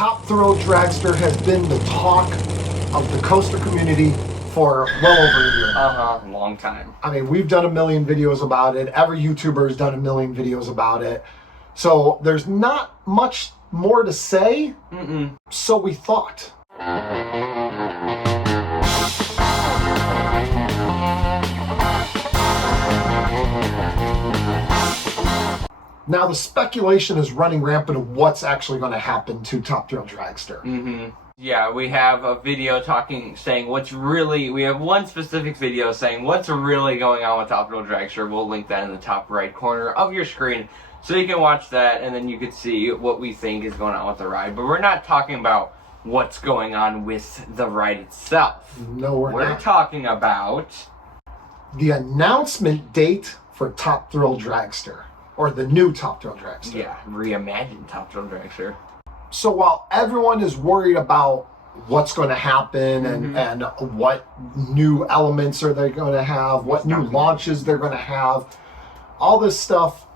Top Thrill Dragster has been the talk of the coaster community for well over a year. Long time. I mean, we've done a million videos about it. Every YouTuber has done a million videos about it. So there's not much more to say. So we thought. Now the speculation is running rampant of what's actually going to happen to Top Thrill Dragster. Yeah, we have a video saying what's really, we have one specific video saying what's really going on with Top Thrill Dragster. We'll link that in the top right corner of your screen so you can watch that and then you can see what we think is going on with the ride. But we're not talking about what's going on with the ride itself. No, we're not. We're talking about the announcement date for Top Thrill Dragster, or the new Top Thrill Dragster. Yeah, reimagined Top Thrill Dragster. So while everyone is worried about what's going to happen and what new elements are they going to have, what new launches they're going to have, all this stuff,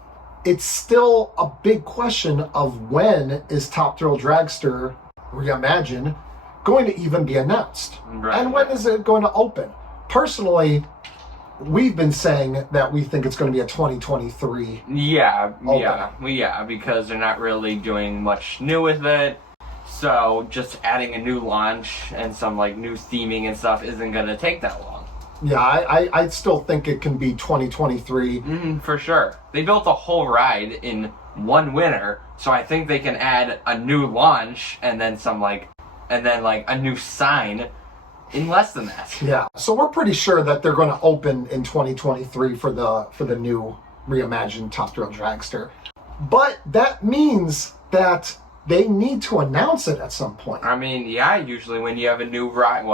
it's still a big question of when is Top Thrill Dragster Reimagined going to even be announced? Right. And when is it going to open? Personally, we've been saying that we think it's going to be a 2023. Yeah, because they're not really doing much new with it. So just adding a new launch and some like new theming and stuff isn't going to take that long. Yeah, I still think it can be 2023. For sure. They built a whole ride in one winter, so I think they can add a new launch and then a new sign in less than that. Yeah, so we're pretty sure that they're going to open in 2023 for the new reimagined Top Thrill Dragster. But that means that they need to announce it at some point. I mean, yeah, usually when you have a new ride,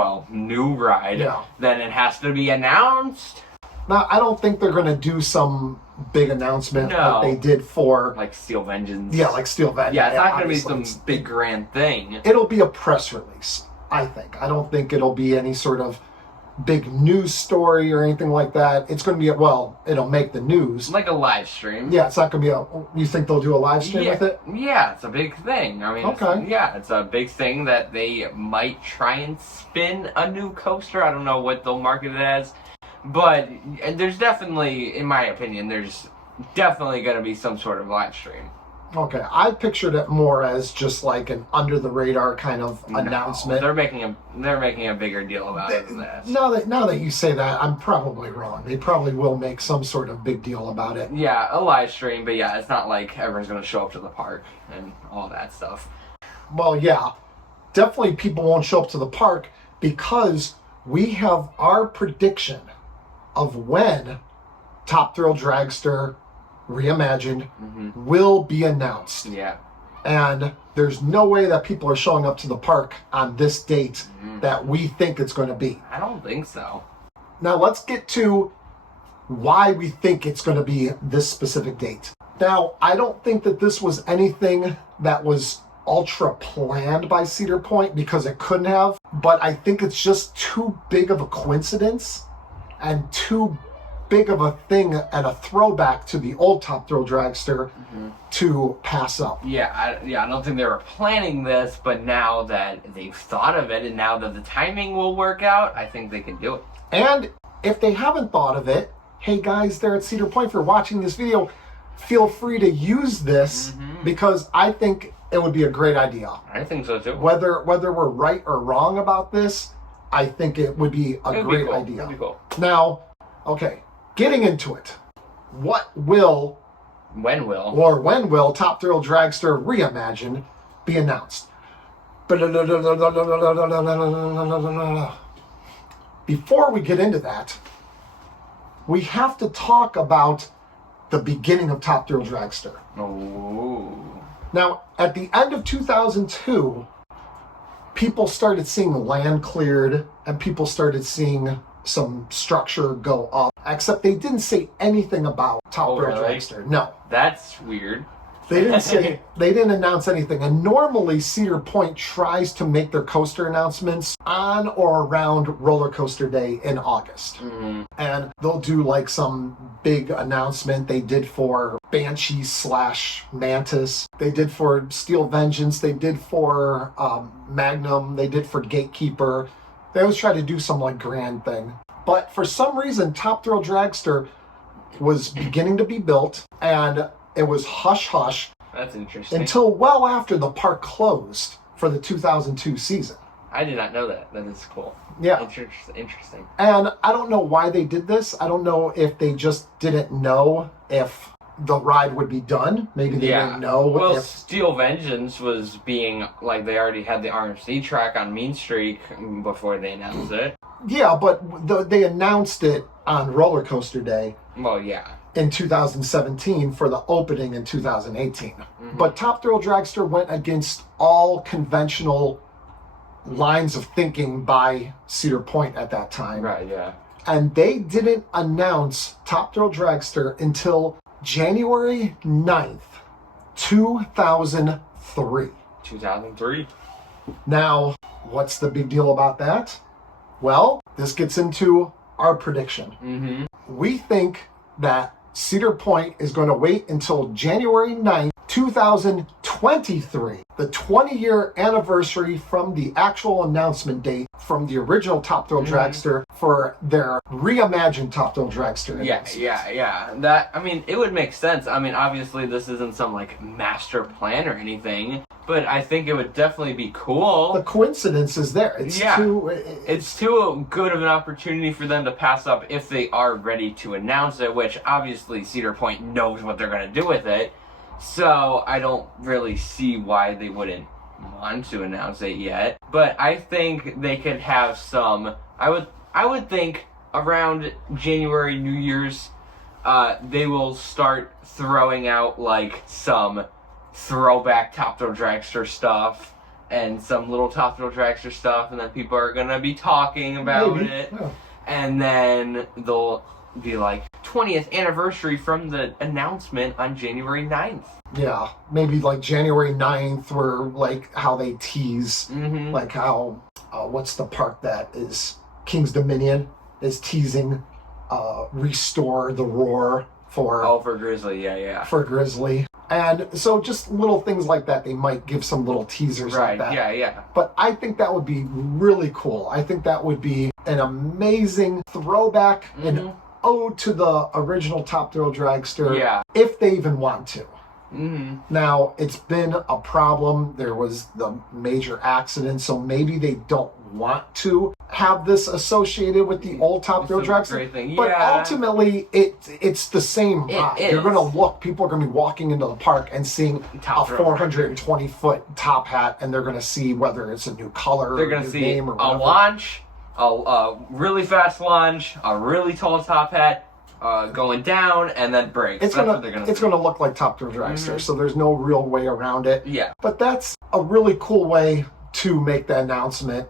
Yeah. then it has to be announced. Now, I don't think they're going to do some big announcement like they did for... Like Steel Vengeance. Yeah, like Steel Vengeance. Yeah, it's not going to be some big grand thing. It'll be a press release, I think. I don't think it'll be any sort of big news story or anything like that. It's going to be, it'll make the news. Like a live stream. Yeah, it's not going to be you think they'll do a live stream with it? Yeah, it's a big thing. I mean, it's a big thing that they might try and spin a new coaster. I don't know what they'll market it as. But there's definitely, in my opinion, there's definitely going to be some sort of live stream. Okay, I pictured it more as just like an under the radar kind of announcement. They're making a bigger deal about it than that. Now that you say that, I'm probably wrong. They probably will make some sort of big deal about it. Yeah, a live stream, but yeah, it's not like everyone's going to show up to the park and all that stuff. Well, yeah, definitely people won't show up to the park because we have our prediction of when Top Thrill Dragster Reimagined will be announced. Yeah. And there's no way that people are showing up to the park on this date that we think it's going to be. I don't think so. Now let's get to why we think it's going to be this specific date. Now, I don't think that this was anything that was ultra planned by Cedar Point because it couldn't have, but I think it's just too big of a coincidence and too big of a thing and a throwback to the old Top Thrill Dragster to pass up. Yeah, I don't think they were planning this, but now that they've thought of it and now that the timing will work out, I think they can do it. And if they haven't thought of it, hey guys there at Cedar Point, for watching this video, feel free to use this because I think it would be a great idea. I think so too. Whether we're right or wrong about this, I think it would be a great idea. It'd be cool. Now, okay, getting into it. When will Top Thrill Dragster Reimagined be announced? Before we get into that, we have to talk about the beginning of Top Thrill Dragster. Oh. Now, at the end of 2002, people started seeing land cleared and people started seeing some structure go up, except they didn't say anything about Top Thrill Dragster. No. That's weird. They didn't announce anything. And normally Cedar Point tries to make their coaster announcements on or around Roller Coaster Day in August. And they'll do like some big announcement. They did for Banshee / Mantis. They did for Steel Vengeance. They did for Magnum. They did for Gatekeeper. They always try to do some like grand thing. But for some reason, Top Thrill Dragster was beginning to be built, and it was hush-hush. That's interesting. Until well after the park closed for the 2002 season. I did not know that. That is cool. Yeah. Interesting. And I don't know why they did this. I don't know if they just didn't know if the ride would be done. Maybe they didn't know. Well, if... Steel Vengeance was being, like, they already had the RMC track on Mean Streak before they announced it. Yeah, but they announced it on Roller Coaster Day. Well, yeah. In 2017 for the opening in 2018. Mm-hmm. But Top Thrill Dragster went against all conventional lines of thinking by Cedar Point at that time. Right, yeah. And they didn't announce Top Thrill Dragster until January 9th, 2003. 2003. Now, what's the big deal about that? Well, this gets into our prediction. Mm-hmm. We think that Cedar Point is going to wait until January 9th, 2023, the 20-year anniversary from the actual announcement date from the original Top Thrill Dragster for their reimagined Top Thrill Dragster. Yeah. That, I mean, it would make sense. I mean, obviously this isn't some, like, master plan or anything, but I think it would definitely be cool. The coincidence is there. It's too good of an opportunity for them to pass up if they are ready to announce it, which obviously Cedar Point knows what they're going to do with it. So I don't really see why they wouldn't want to announce it yet. But I think they could have some. I would think around January, New Year's, they will start throwing out like some throwback Top Thrill Dragster stuff and some little Top Thrill Dragster stuff, and then people are gonna be talking about it, and then they'll be like 20th anniversary from the announcement on January 9th. Yeah, maybe like January 9th, where like how they tease, like how, what's the park that is King's Dominion is teasing Restore the Roar for Grizzly, yeah. For Grizzly. And so just little things like that, they might give some little teasers like that. Yeah. But I think that would be really cool. I think that would be an amazing throwback, an ode to the original Top Thrill Dragster, if they even want to. Now, it's been a problem. There was the major accident, so maybe they don't want to have this associated with the old Top Thrill Dragster. But ultimately, it's the same ride. You're going to look, people are going to be walking into the park and seeing a 420-foot top hat, and they're going to see whether it's a new color or a new see name or a launch, a really fast launch, a really tall top hat, going down, and then brakes. It's going to look like Top Thrill Dragster, so there's no real way around it. Yeah. But that's a really cool way to make the announcement,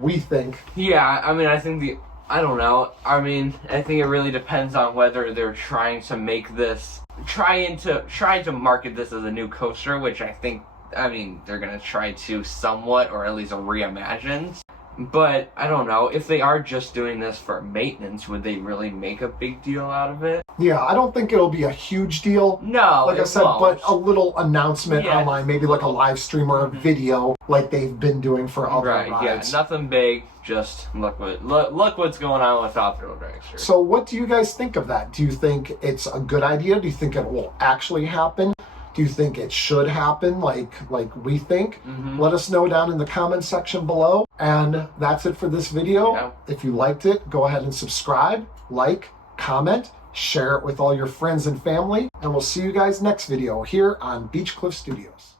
we think. Yeah, I mean, I don't know. I mean, I think it really depends on whether they're trying to make this, trying to market this as a new coaster, which I think, I mean, they're going to try to somewhat, or at least reimagined. But, I don't know, if they are just doing this for maintenance, would they really make a big deal out of it? Yeah, I don't think it'll be a huge deal. No, like I said, but a little announcement online, maybe like a live stream or a video like they've been doing for other rides. Yeah, nothing big, just look what's going on with Top Thrill Dragster. So what do you guys think of that? Do you think it's a good idea? Do you think it will actually happen? Do you think it should happen like we think? Let us know down in the comment section below. And that's it for this video. Yeah. If you liked it, go ahead and subscribe, like, comment, share it with all your friends and family. And we'll see you guys next video here on Beach Cliff Studios.